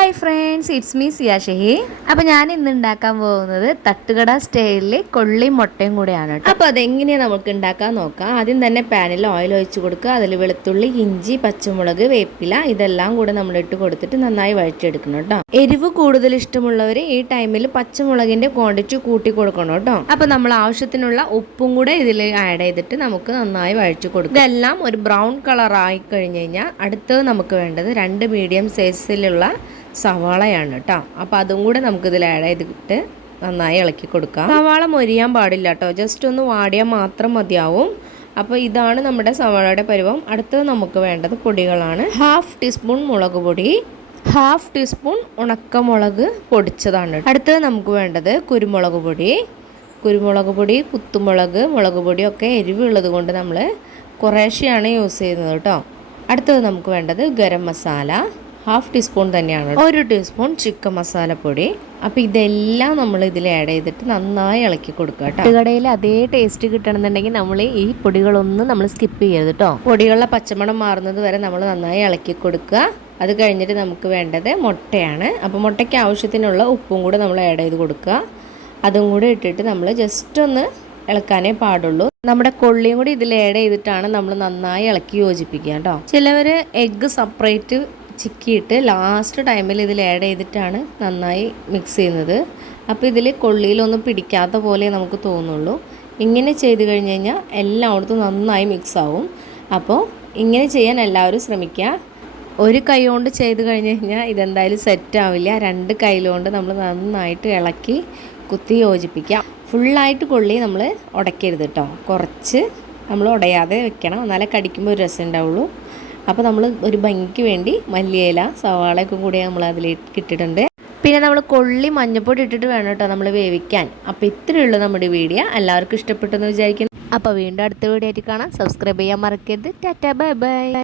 Hi friends it's me Siya Shahi അപ്പോൾ ഞാൻ ഇന്ന് ഉണ്ടാക്കാൻ പോകുന്നത് തട്ടുകട സ്റ്റൈലിൽ കൊള്ളി മുട്ടയും കൂടെയാണ് കേട്ടോ. അപ്പോൾ നമുക്ക് ഉണ്ടാക്കാൻ നോക്കാം? ആദ്യം തന്നെ പാനിൽ ഓയിൽ ഒഴിച്ച് കൊടുക്കുക. അതിൽ വെളുത്തുള്ളി ഇഞ്ചി പച്ചമുളക് വേപ്പില ഇതെല്ലാം കൂടെ നമ്മൾ ഇട്ട് കൊടുത്തിട്ട് നന്നായി വഴറ്റിയെടുക്കണം കേട്ടോ. എരിവ് കൂടുതൽ ഇഷ്ടമുള്ളവർ ഈ ടൈമിൽ പച്ചമുളകിന്റെ ക്വാണ്ടിറ്റി കൂട്ടി കൊടുക്കണം കേട്ടോ. അപ്പോൾ നമ്മൾ ആവശ്യത്തിനുള്ള ഉപ്പും കൂടെ ഇതിൽ ആഡ് ചെയ്തിട്ട് നമുക്ക് നന്നായി വഴറ്റി കൊടുക്കും. ഇതെല്ലാം ഒരു ബ്രൗൺ കളർ ആയി കഴിഞ്ഞ് കഴിഞ്ഞാൽ അടുത്തത് നമുക്ക് വേണ്ടത് രണ്ട് മീഡിയം സൈസിലുള്ള സവാളയാണ് കേട്ടോ അപ്പോൾ അതും കൂടെ നമുക്കിതിൽ ആഡ് ചെയ്തിട്ട് നന്നായി ഇളക്കി കൊടുക്കാം. സവാള മൊരിയാൻ പാടില്ല കേട്ടോ ജസ്റ്റ് ഒന്ന് വാടിയാൽ മാത്രം മതിയാവും. അപ്പോൾ ഇതാണ് നമ്മുടെ സവാളയുടെ പരുവം. അടുത്തത് നമുക്ക് വേണ്ടത് പൊടികളാണ്. ഹാഫ് ടീസ്പൂൺ മുളക് പൊടി. ഹാഫ് ടീസ്പൂൺ ഉണക്കമുളക് പൊടിച്ചതാണ് അടുത്തത് നമുക്ക് വേണ്ടത് കുരുമുളക് പൊടി. കുരുമുളക് പൊടി കുത്തുമുളക് മുളക് പൊടി ഒക്കെ എരിവുള്ളത് കൊണ്ട് നമ്മൾ കുറേശ്ശെയാണ് യൂസ് ചെയ്യുന്നത് കേട്ടോ അടുത്തത് നമുക്ക് വേണ്ടത് ഗരം മസാല. ഹാഫ് ടീസ്പൂൺ തന്നെയാണ് ഒരു ടീസ്പൂൺ ചിക്കൻ മസാലപ്പൊടി. അപ്പോൾ ഇതെല്ലാം നമ്മൾ ഇതിൽ ആഡ് ചെയ്തിട്ട് നന്നായി ഇളക്കി കൊടുക്കുക കേട്ടോ കടയിൽ അതേ ടേസ്റ്റ് കിട്ടണമെന്നുണ്ടെങ്കിൽ നമ്മൾ ഈ പൊടികളൊന്നും നമ്മൾ സ്കിപ്പ് ചെയ്യരുത് കേട്ടോ പൊടികളുടെ പച്ചമണം മാറുന്നത് വരെ നമ്മൾ നന്നായി ഇളക്കി കൊടുക്കുക. അത് കഴിഞ്ഞിട്ട് നമുക്ക് വേണ്ടത് മുട്ടയാണ്. അപ്പോൾ മുട്ടയ്ക്ക് ആവശ്യത്തിനുള്ള ഉപ്പും കൂടെ നമ്മൾ ആഡ് ചെയ്ത് കൊടുക്കുക. അതും കൂടെ ഇട്ടിട്ട് നമ്മൾ ജസ്റ്റ് ഒന്ന് ഇളക്കാനേ പാടുള്ളൂ. നമ്മുടെ കൊള്ളിയും കൂടി ഇതിൽ ആഡ് ചെയ്തിട്ടാണ് നമ്മൾ നന്നായി ഇളക്കി യോജിപ്പിക്കുക കേട്ടോ ചിലവർ എഗ്ഗ് സെപ്പറേറ്റ് ചിക്കിയിട്ട് ലാസ്റ്റ് ടൈമിൽ ഇതിൽ ആഡ് ചെയ്തിട്ടാണ് നന്നായി മിക്സ് ചെയ്യുന്നത്. അപ്പോൾ ഇതിൽ കൊള്ളിയിലൊന്നും പിടിക്കാത്ത പോലെ നമുക്ക് തോന്നുള്ളൂ. ഇങ്ങനെ ചെയ്ത് കഴിഞ്ഞ് കഴിഞ്ഞാൽ എല്ലായിടത്തും നന്നായി മിക്സ് ആവും. അപ്പോൾ ഇങ്ങനെ ചെയ്യാൻ എല്ലാവരും ശ്രമിക്കുക. ഒരു കൈ കൊണ്ട് ചെയ്ത് കഴിഞ്ഞ് കഴിഞ്ഞാൽ ഇതെന്തായാലും സെറ്റ് ആവില്ല. രണ്ട് കൈയിലുകൊണ്ട് നമ്മൾ നന്നായിട്ട് ഇളക്കി കുത്തി യോജിപ്പിക്കുക. ഫുള്ളായിട്ട് കൊള്ളി നമ്മൾ ഉടയ്ക്കരുത് കേട്ടോ കുറച്ച് നമ്മൾ ഉടയാതെ വെക്കണം. എന്നാലേ കടിക്കുമ്പോൾ ഒരു രസം ഉണ്ടാവുള്ളൂ. അപ്പോൾ നമ്മൾ ഒരു ഭംഗിക്ക് വേണ്ടി മല്ലിയില സവാളയൊക്കെ കൂടി നമ്മൾ അതിലേക്ക് ഇട്ടിട്ടുണ്ട്. പിന്നെ നമ്മൾ കൊള്ളി മഞ്ഞപ്പൊടി ഇട്ടിട്ട് വേണം കേട്ടോ നമ്മൾ വേവിക്കാൻ. അപ്പോൾ ഇത്രയേ ഉള്ളൂ നമ്മുടെ വീഡിയോ. എല്ലാവർക്കും ഇഷ്ടപ്പെട്ടെന്ന് വിചാരിക്കുന്നു. അപ്പോൾ വീണ്ടും അടുത്ത വീഡിയോ ആയിട്ട് കാണാം. സബ്സ്ക്രൈബ് ചെയ്യാൻ മറക്കരുത്. Tata bye bye.